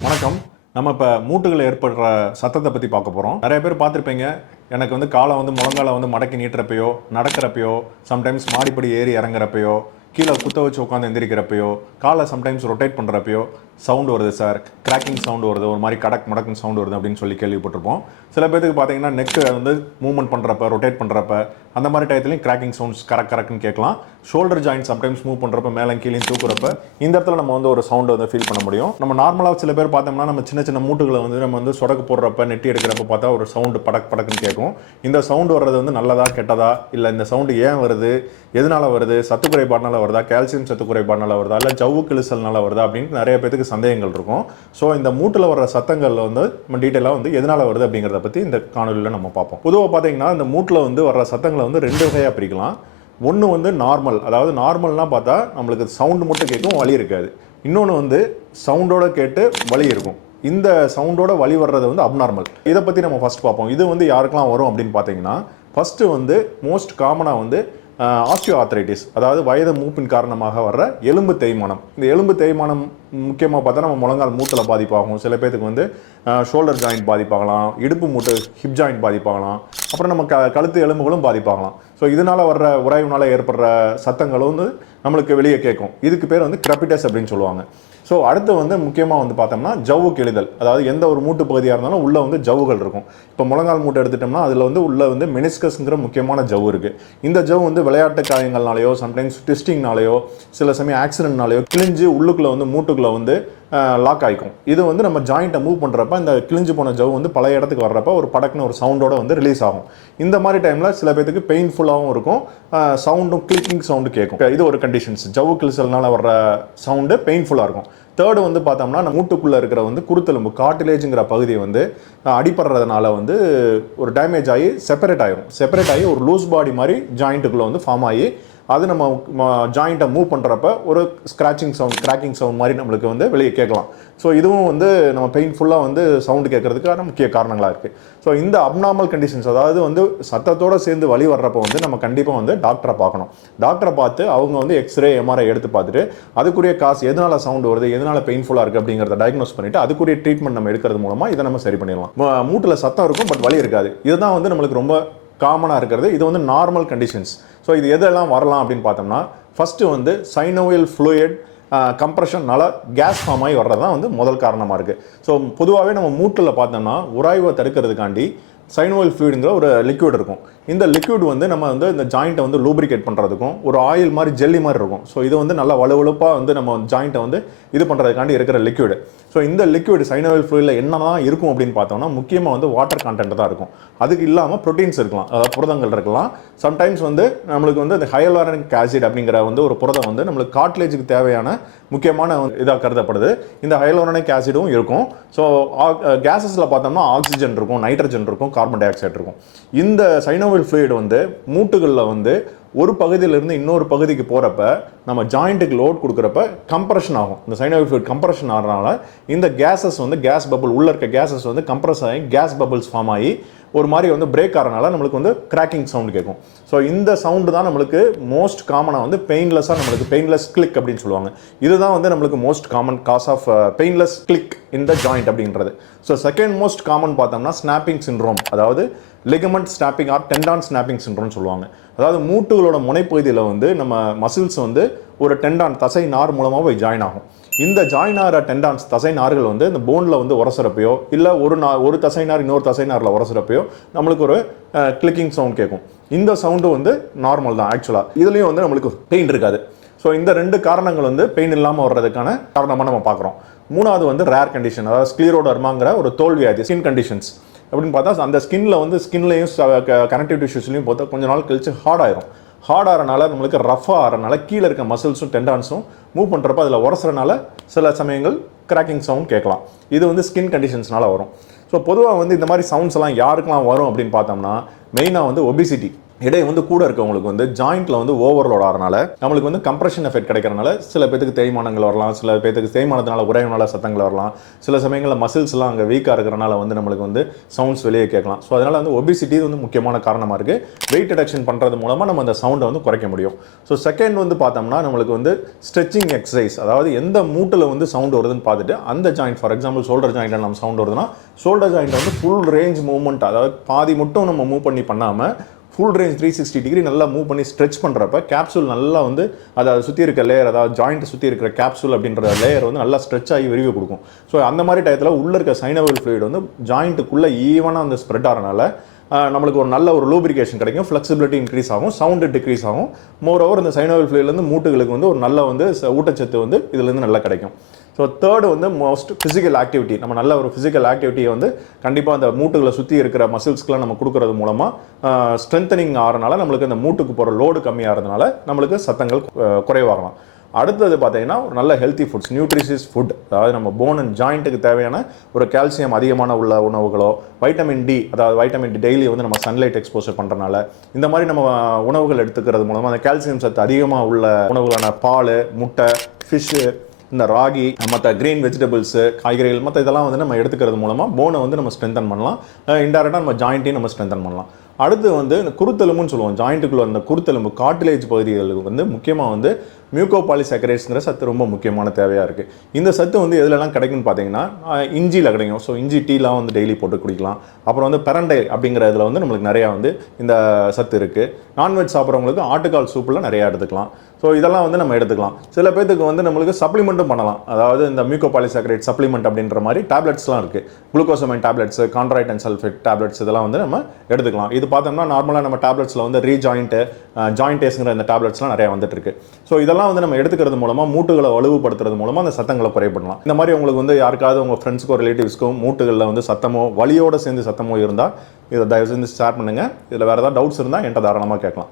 வணக்கம். நம்ம இப்போ மூட்டுகள் ஏற்படுற சத்தத்தை பற்றி பார்க்க போகிறோம். நிறைய பேர் பார்த்துருப்பீங்க, எனக்கு வந்து காலை வந்து முழங்கால வந்து மடக்கி நீட்டுறப்பையோ, நடக்கிறப்பையோ, சம்டைம்ஸ் மாடிப்படி ஏறி இறங்குறப்பையோ, கீழே குத்த வச்சு உட்காந்து எந்திரிக்கிறப்பையோ, காலை சம்டைம்ஸ் ரொட்டேட் பண்ணுறப்பையோ சவுண்டு வருது சார், கிராக்கிங் சவுண்டு வருது, ஒரு மாதிரி கடக் மடக்குன்னு சவுண்டு வருது அப்படின்னு சொல்லி கேள்விப்பட்டிருப்போம். சில பேருக்கு பார்த்தீங்கன்னா நெக்கு வந்து மூவ்மெண்ட் பண்ணுறப்ப, ரொட்டேட் பண்ணுறப்ப அந்த மாதிரி டயத்துலையும் கிராக்கிங் சவுண்ட்ஸ் கரெக்ட்னு கேட்கலாம். ஷோல்டர் ஜாயிண்ட் சம்டைம்ஸ் மூவ் பண்ணுறப்ப, மேலே கீழே தூக்குறப்ப இந்த இடத்துல நம்ம வந்து ஒரு சவுண்டை வந்து ஃபீல் பண்ண முடியும். நம்ம நார்மலாக சில பேர் பார்த்தோம்னா நம்ம சின்ன சின்ன மூட்டுகளை வந்து நம்ம வந்து சொடக்கு போடுறப்ப, நெட்டி எடுக்கிறப்ப பார்த்தா ஒரு சவுண்டு படக் படக்குன்னு கேட்கும். இந்த சவுண்டு வர்றது வந்து நல்லதா கெட்டதா, இல்லை இந்த சவுண்டு ஏன் வருது, எதனால வருது, சத்து குறைபாடுனால வருதா, கால்சியம் சத்து குறைபாடுனால வருதா, இல்லை ஜவ்வு கிழிசல்னால வருதா அப்படின்னு நிறைய பேருக்கு சந்தேகங்கள் இருக்கும். ஸோ இந்த மூட்டில் வர்ற சத்தங்களில் வந்து நம்ம டீட்டெயிலாக வந்து எதனால் வருது அப்படிங்கிறத பற்றி இந்த காணொலியில் நம்ம பார்ப்போம். பொதுவாக பார்த்தீங்கன்னா இந்த மூட்டில் வந்து வர்ற சத்தங்களை வந்து ரெண்டு வகையாக பிரிக்கலாம். ஒன்று வந்து நார்மல், அதாவது நார்மல்னால் பார்த்தா நம்மளுக்கு சவுண்டு மட்டும் கேட்கும், வலி இருக்காது. இன்னொன்று வந்து சவுண்டோட கேட்டு வலி இருக்கும். இந்த சவுண்டோட வலி வர்றது வந்து அப்நார்மல். இதை பற்றி நம்ம ஃபஸ்ட் பார்ப்போம். இது வந்து யாருக்கெல்லாம் வரும் அப்படின்னு பார்த்தீங்கன்னா, ஃபஸ்ட்டு வந்து மோஸ்ட் காமனாக வந்து ஆஸ்டியோ ஆர்த்ரைட்டிஸ், அதாவது வயது மூப்பின் காரணமாக வர்ற எலும்பு தேய்மானம். இந்த எலும்பு தேய்மானம் முக்கியமாக பார்த்தா நம்ம முழங்கால் மூட்டில் பாதிப்பாகும். சில பேருக்கு வந்து ஷோல்டர் ஜாயிண்ட் பாதிப்பாகலாம், இடுப்பு மூட்டு ஹிப் ஜாயிண்ட் பாதிப்பாகலாம், அப்புறம் நம்ம கழுத்து எலும்புகளும் பாதிப்பாகலாம். ஸோ இதனால் வர்ற உராய்வுனால் ஏற்படுற சத்தங்களும் வந்து நம்மளுக்கு வெளியே கேட்கும். இதுக்கு பேர் வந்து கிரபிட்டஸ் அப்படின்னு சொல்லுவாங்க. ஸோ அடுத்து வந்து முக்கியமாக வந்து பார்த்தோம்னா ஜவ்வு கிழிதல், அதாவது எந்த ஒரு மூட்டு பகுதியாக இருந்தாலும் உள்ளே வந்து ஜவ்வுகள் இருக்கும். இப்போ முழங்கால் மூட்டை எடுத்துட்டோம்னா அதில் வந்து உள்ளே வந்து மெனிஸ்கஸ்ங்கிற முக்கியமான ஜவ்வு இருக்குது. இந்த ஜவ்வு வந்து விளையாட்டு காயங்கள்னாலேயோ, சம்டைம்ஸ் ட்விஸ்டிங்னாலேயோ, சில சமயம் ஆக்சிடென்ட்னாலேயோ கிழிஞ்சு உள்ளுக்குள்ளே வந்து மூட்டுக்குள்ளே வந்து லாக் ஆகிக்கும். இது வந்து நம்ம ஜாயிண்ட்டை மூவ் பண்ணுறப்ப இந்த கிழிஞ்சு போன ஜவ்வு வந்து பல இடத்துக்கு வர்றப்ப ஒரு படக்குன்னு ஒரு சவுண்டோட வந்து ரிலீஸ் ஆகும். இந்த மாதிரி டைமில் சில பேருக்கு பெயின்ஃபுல்லாகவும் இருக்கும், சவுண்டும் கிளிக்கிங் சவுண்டு கேட்கும். இது ஒரு கண்டிஷன்ஸ். ஜவ்வு கிழிசல்னால வர்ற சவுண்டு பெயின்ஃபுல்லாக இருக்கும். தேர்டு வந்து பார்த்தோம்னா நம்ம மூட்டுக்குள்ளே இருக்கிற வந்து குருத்தெலும்பு கார்டிலேஜுங்கிற பகுதியை வந்து அடிப்படுறதுனால வந்து ஒரு டேமேஜ் ஆகி செப்பரேட் ஆகி ஒரு லூஸ் பாடி மாதிரி ஜாயிண்ட்டுக்குள்ளே வந்து ஃபார்ம் ஆகி அது நம்ம ஜாயிண்ட்டை மூவ் பண்ணுறப்ப ஒரு ஸ்க்ராச்சிங் சவுண்ட், கிராக்கிங் சவுண்ட் மாதிரி நம்மளுக்கு வந்து வெளியே கேட்கலாம். ஸோ இதுவும் வந்து நம்ம பெயின்ஃபுல்லாக வந்து சவுண்டு கேட்கறதுக்கான முக்கிய காரணங்களாக இருக்குது. ஸோ இந்த அப்நார்மல் கண்டிஷன்ஸ், அதாவது வந்து சத்தத்தோடு சேர்ந்து வலி வர்றப்போ வந்து நம்ம கண்டிப்பாக வந்து டாக்டரை பார்க்கணும். டாக்டரை பார்த்து அவங்க வந்து எக்ஸ்ரே, எம்ஆர்ஐ எடுத்து பார்த்துட்டு அதுக்குரிய காசு எதனால் சவுண்டு வருது, எதனால் பெயின்ஃபுல்லாக இருக்குது அப்படிங்கிறத டயக்னோஸ் பண்ணிவிட்டு அதுக்குரிய ட்ரீட்மெண்ட் நம்ம எடுக்கிறது மூலமாக இதை நம்ம சரி பண்ணிடலாம். மூட்டில் சத்தம் இருக்கும் பட் வலி இருக்காது. இதுதான் வந்து நம்மளுக்கு ரொம்ப காமனாக இருக்கிறது. இது வந்து நார்மல் கண்டிஷன்ஸ். ஸோ இது எதெல்லாம் வரலாம் அப்படின்னு பார்த்தோம்னா, ஃபஸ்ட்டு வந்து சைனோவியல் ஃப்ளூயிட் கம்ப்ரெஷன்னால கேஸ் ஃபார்ம் ஆகி வர்றது தான் வந்து முதல் காரணமாக இருக்குது. ஸோ பொதுவாகவே நம்ம மூட்டில் பார்த்தோம்னா உராய்வை தடுக்கிறதுக்காண்டி சைனோவியல் ஃப்ளூயிடுங்கிற ஒரு லிக்விட் இருக்கும். இந்த லிக்விட் வந்து நம்ம வந்து இந்த ஜாயிண்ட்டை வந்து லூப்ரிகேட் பண்ணுறதுக்கும் ஒரு ஆயில் மாதிரி ஜெல்லி மாதிரி இருக்கும். ஸோ இது வந்து நல்லா வலுவலுப்பாக வந்து நம்ம ஜாயிண்ட்டை வந்து இது பண்ணுறதுக்காண்டி இருக்கிற லிக்விடு. ஸோ இந்த லிக்விட் சைனோவியல் ஃப்ளூயிடில் என்னதான் இருக்கும் அப்படின்னு பார்த்தோம்னா, முக்கியமாக வந்து வாட்டர் கண்டென்ட் தான் இருக்கும். அதுக்கு இல்லாமல் ப்ரோட்டீன்ஸ் இருக்கலாம், அதாவது புரதங்கள் இருக்கலாம். சம்டைம்ஸ் வந்து நம்மளுக்கு வந்து இந்த ஹையலுரோனிக் ஆசிட் அப்படிங்கிற வந்து ஒரு புரதம் வந்து நம்மளுக்கு கார்ட்லேஜுக்கு தேவையான முக்கியமான இதாக கருதப்படுது. இந்த ஹையலுரோனிக் ஆசிடும் இருக்கும். ஸோ கேஸஸில் பார்த்தோம்னா ஆக்சிஜன் இருக்கும், நைட்ரஜன் இருக்கும், கார்பன் டை ஆக்சைடு இருக்கும். இந்த சைனோவியல் ஃப்ளூயிட் வந்து மூட்டுகளில் வந்து ஒரு பகுதியிலிருந்து இன்னொரு பகுதிக்கு போகிறப்ப நம்ம ஜாயிண்ட்டுக்கு லோட் கொடுக்குறப்ப கம்ப்ரெஷன் ஆகும். இந்த சைனோவியல் ஃப்ளூயிட் கம்ப்ரெஷன் ஆகிறனால இந்த கேஸஸ் வந்து கேஸ் பபிள் உள்ள இருக்க கேஸஸ் வந்து கம்ப்ரெஸ் ஆகி கேஸ் பபிள்ஸ் ஃபார்ம் ஆகி ஒரு மாதிரி வந்து பிரேக் ஆகிறனால நம்மளுக்கு வந்து கிராக்கிங் சவுண்ட் கேட்கும். ஸோ இந்த சவுண்டு தான் நம்மளுக்கு மோஸ்ட் காமனாக வந்து பெயின்லெஸ்ஸாக நம்மளுக்கு பெயின்லெஸ் கிளிக் அப்படின்னு சொல்லுவாங்க. இதுதான் வந்து நம்மளுக்கு most common cause of painless click in the joint அப்படின்றது. ஸோ செகண்ட் மோஸ்ட் காமன் பார்த்தோம்னா ஸ்னாப்பிங் சிண்ட்ரோம், அதாவது ligament snapping or tendon snapping சிண்ட்ரோம்னு சொல்லுவாங்க. அதாவது மூட்டுகளோட முனைப்பகுதியில் வந்து நம்ம மசில்ஸ் வந்து ஒரு டெண்டான் தசை நார் மூலமாக போய் ஜாயின் ஆகும். இந்த ஜாயின் ஆகிற டெண்டான்ஸ் தசை நார்கள் வந்து இந்த போனில் வந்து உரசுறப்பையோ, இல்லை ஒரு தசை நார் இன்னொரு தசை நாரில் உரசுறப்பையோ நம்மளுக்கு ஒரு கிளிக்கிங் சவுண்ட் கேட்கும். இந்த சவுண்டு வந்து நார்மல் தான் ஆக்சுவலாக. இதுலேயும் வந்து நம்மளுக்கு பெயின் இருக்காது. ஸோ இந்த ரெண்டு காரணங்கள் வந்து பெயின் இல்லாமல் வர்றதுக்கான காரணமாக நம்ம பார்க்குறோம். மூணாவது வந்து ரேர் கண்டிஷன், அதாவது ஸ்க்ளீரோடர்மாங்கிற ஒரு தோல்வியாதி, ஸ்கின் கண்டிஷன்ஸ் அப்படின்னு பார்த்தா அந்த ஸ்கின்லையும் கனெக்டிவ் டிஷ்யூஸ்லையும் பார்த்தா கொஞ்ச நாள் கழிச்சு ஹார்ட் ஆயிரும். ஹார்ட் ஆகிறனால நம்மளுக்கு ரஃபாக ஆகிறனால கீழே இருக்க மசில்ஸும் டெண்டான்ஸும் மூவ் பண்ணுறப்ப அதில் உரசுறனால சில சமயங்கள் கிராக்கிங் சவுண்ட் கேட்கலாம். இது வந்து ஸ்கின் கண்டிஷன்ஸ்னால வரும். ஸோ பொதுவாக வந்து இந்த மாதிரி சவுண்ட்ஸ் எல்லாம் யாருக்கெல்லாம் வரும் அப்படின்னு பார்த்தோம்னா, மெயினாக வந்து ஒபிசிட்டி, இடை வந்து கூட இருக்கவங்களுக்கு வந்து ஜாயிண்ட்ல வந்து ஓவர்லோட் ஆகிறனால நம்மளுக்கு வந்து கம்ப்ரெஷன் எஃபெக்ட் கிடைக்கிறனால சில பேருக்கு தேய்மானங்கள் வரலாம், சில பேருக்கு தேய்மானத்தினால உறைவுனால சத்தங்கள் வரலாம், சில சமயங்களில் மசில்ஸ்லாம் அங்கே வீக்காக இருக்கிறனால வந்து நம்மளுக்கு வந்து சவுண்ட்ஸ் வெளியே கேட்கலாம். ஸோ அதனால் வந்து ஒபிசிட்டி வந்து முக்கியமான காரணமாக இருக்குது. வெயிட் ரிடக்ஷன் பண்ணுறது மூலமாக நம்ம அந்த சவுண்டை வந்து குறைக்க முடியும். ஸோ செகண்ட் வந்து பார்த்தோம்னா நம்மளுக்கு வந்து ஸ்ட்ரெச்சிங் எக்ஸசைஸ், அதாவது எந்த மூட்டில் வந்து சவுண்ட் வருதுன்னு பார்த்துட்டு அந்த ஜாயிண்ட், ஃபார் எக்ஸாம்பிள் ஷோல்டர் ஜாயிண்டில் நம்ம சவுண்ட் வருதுன்னா ஷோல்டர் ஜாயிண்ட் வந்து ஃபுல் ரேஞ்ச் மூவ்மெண்ட், அதாவது பாதி மட்டும் நம்ம மூவ் பண்ணி பண்ணாமல் ஃபுல் ரேஞ்ச் 360 டிகிரி நல்லா மூவ் பண்ணி ஸ்ட்ரெச் பண்ணுறப்ப கேப்சூல் நல்லா வந்து அதை சுற்றி இருக்க லேயர், அதாவது ஜாயிண்ட் சுற்றி இருக்கிற கேப்சூல் அப்படின்ற லேயர் வந்து நல்லா ஸ்ட்ரெச் ஆகி விரிவு கொடுக்கும். ஸோ அந்த மாதிரி டயத்தில் உள்ளே இருக்க சைனவல் ஃப்ளூயிட் வந்து ஜாயிண்ட்டுக்குள்ளே ஈவனாக வந்து ஸ்ப்ரெட் ஆகிறனால நம்மளுக்கு ஒரு நல்ல ஒரு லூப்ரிகேஷன் கிடைக்கும், ஃப்ளெக்சிபிலிட்டி இன்க்ரீஸ் ஆகும், சவுண்டு டிக்ரீஸ் ஆகும். மோர் ஓவர் இந்த சைனவல் ஃப்ளூயிட்லேருந்து மூட்டுகளுக்கு வந்து ஒரு நல்ல வந்து ஊட்டச்சத்து வந்து இதுலேருந்து நல்லா கிடைக்கும். ஸோ தேர்டு வந்து மோஸ்ட் ஃபிசிக்கல் ஆக்டிவிட்டி. நம்ம நல்ல ஒரு ஃபிசிக்கல் ஆக்டிவிட்டியை வந்து கண்டிப்பாக அந்த மூட்டுகளை சுற்றி இருக்கிற மசில்ஸ்க்கெலாம் நம்ம கொடுக்கறது மூலமாக ஸ்ட்ரென்தனிங் ஆகிறனால நம்மளுக்கு அந்த மூட்டுக்கு போகிற லோடு கம்மியாகிறதுனால நம்மளுக்கு சத்தங்கள் குறைவாகலாம். அடுத்தது பார்த்தீங்கன்னா ஒரு நல்ல ஹெல்த்தி ஃபுட்ஸ், நியூட்ரிஷியஸ் ஃபுட், அதாவது நம்ம போன் அண்ட் ஜாயிண்ட்டுக்கு தேவையான ஒரு கால்சியம் அதிகமான உள்ள உணவுகளோ, வைட்டமின் டி, அதாவது வைட்டமின் டி டெய்லி வந்து நம்ம சன்லைட் எக்ஸ்போசர் பண்ணுறனால இந்த மாதிரி நம்ம உணவுகள் எடுத்துக்கிறது மூலமாக அந்த கால்சியம் சத்து அதிகமாக உள்ள உணவுகளான பால், முட்டை, ஃபிஷ்ஷு, இந்த ராகி, மற்ற கிரீன் வெஜிடபிள்ஸு, காய்கறிகள், மற்ற இதெல்லாம் வந்து நம்ம எடுத்துக்கிறது மூலமாக போனை வந்து நம்ம ஸ்ட்ரென்தன் பண்ணலாம். இன்டெரக்டாக நம்ம ஜாயிண்ட்டையும் நம்ம ஸ்ட்ரென்தன் பண்ணலாம். அடுத்து வந்து இந்த குருத்தெலும்புன்னு சொல்லுவோம், ஜாயிண்ட்டுக்குள்ள அந்த குருத்தெலும்பு கார்டிலேஜ் பகுதிகளுக்கு வந்து முக்கியமாக வந்து மியூகோபாலிசாக்கரைட்ஸ்ங்கிற சத்து ரொம்ப முக்கியமான தேவையாக இருக்குது. இந்த சத்து வந்து எதுலலாம் கிடைக்குன்னு பார்த்தீங்கன்னா இஞ்சியில் கிடைக்கும். ஸோ இஞ்சி டீலாம் வந்து டெய்லி போட்டு குடிக்கலாம். அப்புறம் வந்து பெரண்டை அப்படிங்கிற இதில் வந்து நம்மளுக்கு நிறையா வந்து இந்த சத்து இருக்குது. நான்வெஜ் சாப்பிட்றவங்களுக்கு ஆட்டுக்கால் சூப்பில் நிறையா எடுத்துக்கலாம். ஸோ இதெல்லாம் வந்து நம்ம எடுத்துக்கலாம். சில பேருக்கு வந்து நம்மளுக்கு சப்ளிமெண்ட்டும் பண்ணலாம், அதாவது இந்த மியூகோபாலிசாக்கரைட் சப்ளிமெண்ட் அப்படின்ற மாதிரி டேப்லெட்ஸ்லாம் இருக்குது. Glucosamine tablets, chondroitin and sulphate tablets, இதெல்லாம் வந்து நம்ம எடுத்துக்கலாம். இது பார்த்தோம்னா நார்மலாக நம்ம டேப்லெட்ஸில் வந்து ரீஜாயிண்ட்டு, ஜாயிண்டேஸ்ங்கிற இந்த டேப்லெட்ஸ்லாம் நிறையா வந்துட்டு இருக்கு. ஸோ இதெல்லாம் வந்து நம்ம எடுத்துக்கிறது மூலமாக மூட்டுகளை வலுவுபடுத்துறது மூலமாக அந்த சத்தங்களை குறைபடலாம். இந்த மாதிரி உங்களுக்கு வந்து யாருக்காவது உங்கள் ஃப்ரெண்ட்ஸ்க்கோ ரிலேட்டிவ்ஸ்க்கோ மூட்டுகளில் வந்து சத்தமோ வலியோடு சேர்ந்து சத்தமோ இருந்தால் இதை தயவு செஞ்சு ஷேர் பண்ணுங்கள். இதில் வேறு ஏதாவது டவுட்ஸ் இருந்தால் என்கிட்ட தாராளமாக கேட்கலாம்.